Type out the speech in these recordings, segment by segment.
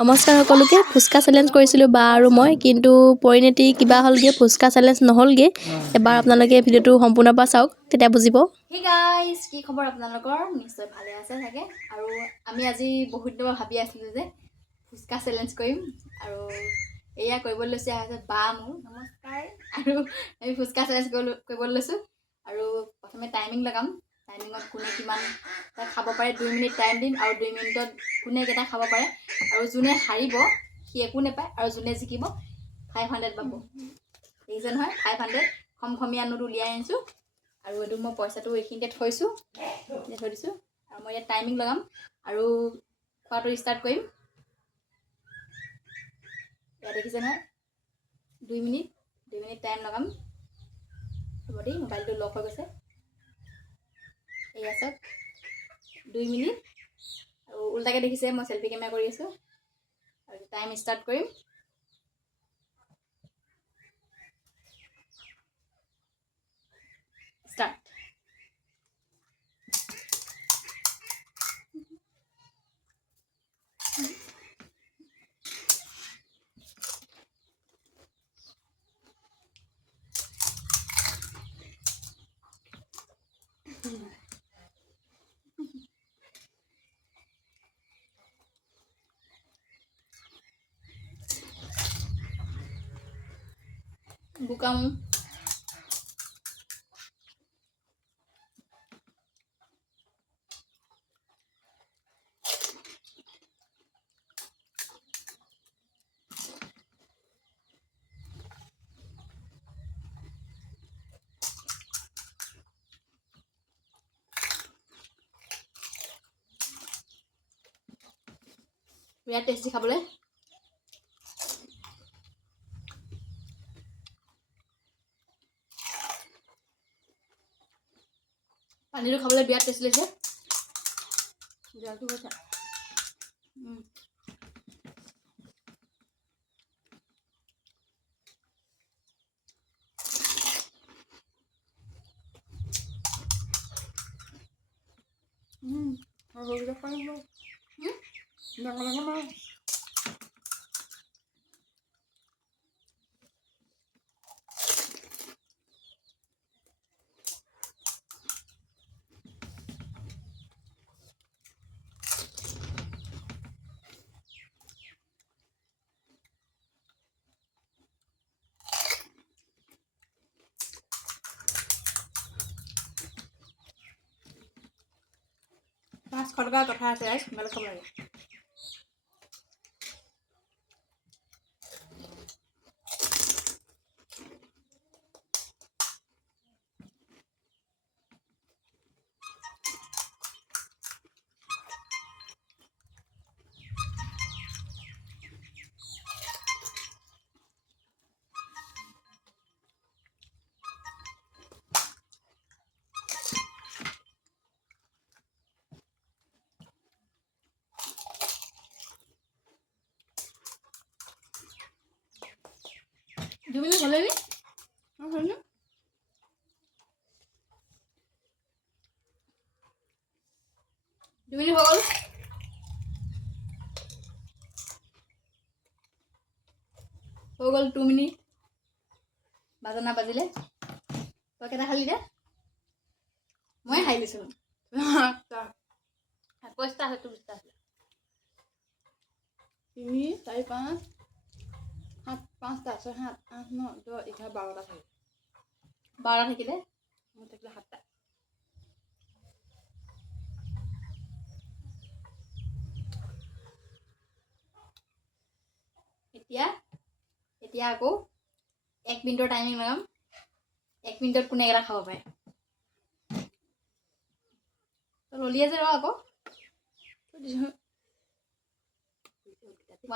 নমস্কাৰ সকলোকে ফুচকা চেলেঞ্জ কৰিছিলোঁ বা আৰু মই কিন্তু পৰিণতি কিবা হ'লগৈ ফুচকা চেলেঞ্জ নহ'লগৈ এবাৰ আপোনালোকে ভিডিঅ'টো সম্পূৰ্ণৰ পৰা চাওক তেতিয়া বুজিব হে গাইজ কি খবৰ আপোনালোকৰ নিশ্চয় ভালে আছে চাগে আৰু আমি আজি বহুত দিনৰ ভাবি আছিলোঁ যে ফুচকা চেলেঞ্জ কৰিম আৰু এয়া কৰিবলৈ লৈছে বা মোৰ নমস্কাৰ আৰু আমি ফুচকা চেলেঞ্জ কৰিবলৈ লৈছোঁ আৰু প্ৰথমে টাইমিং লগাম টাইমিঙত কোনে কিমান খাব পাৰে 2 মিনিট টাইম দিম আৰু 2 মিনিটত কোনে কেইটা খাব পাৰে আৰু যোনে হাৰিব সি একো নাপায় আৰু যোনে জিকিব 500 পাব দেখিছে নহয় 500 খমখমীয়া নোট উলিয়াই আনিছোঁ আৰু এইটো মই পইচাটো এইখিনিতে থৈছোঁ থৈ দিছোঁ আৰু মই ইয়াত টাইমিং লগাম আৰু খোৱাটো ষ্টাৰ্ট কৰিম ইয়াত দেখিছে নহয় 2 মিনিট টাইম লগাম হ'ব দেই মোবাইলটো লক হৈ গৈছে এয়া চাওক 2 মিনিট আৰু উল্টাকে দেখিছে মই সেলফি কেমেৰা কৰি আছোঁ আৰু টাইম ষ্টাৰ্ট কৰিম ষ্টাৰ্ট বুকাম বিৰাট টেষ্টি খাবলৈ পানীটো খাবলৈ বিৰাট টেষ্টি লাগিছে বিৰাটো কৈছে পাঁচ টকাৰ কথা আছে ৰাইজ সোনকালে খাব লাগে তুমি হলে নি হলে তুমি হৈ গ'ল 2 মিনিট বাজনা বাজিলে তই কেইটা খালি দে মই খাই লৈছোঁ 25টা আছে 20টা আছে 3 4 5 7 5টা 6 7 8 9 10 11 12টা থাকে 12 থাকিলে মোৰ থাকিলে 7টা এতিয়া আকৌ 1 মিনিটৰ টাইমিং লগাম 1 মিনিটত কোনে কেইটা খাব পাৰে তো ললিয়ে যে ৰ আকৌ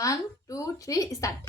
1 2 3 ষ্টাৰ্ট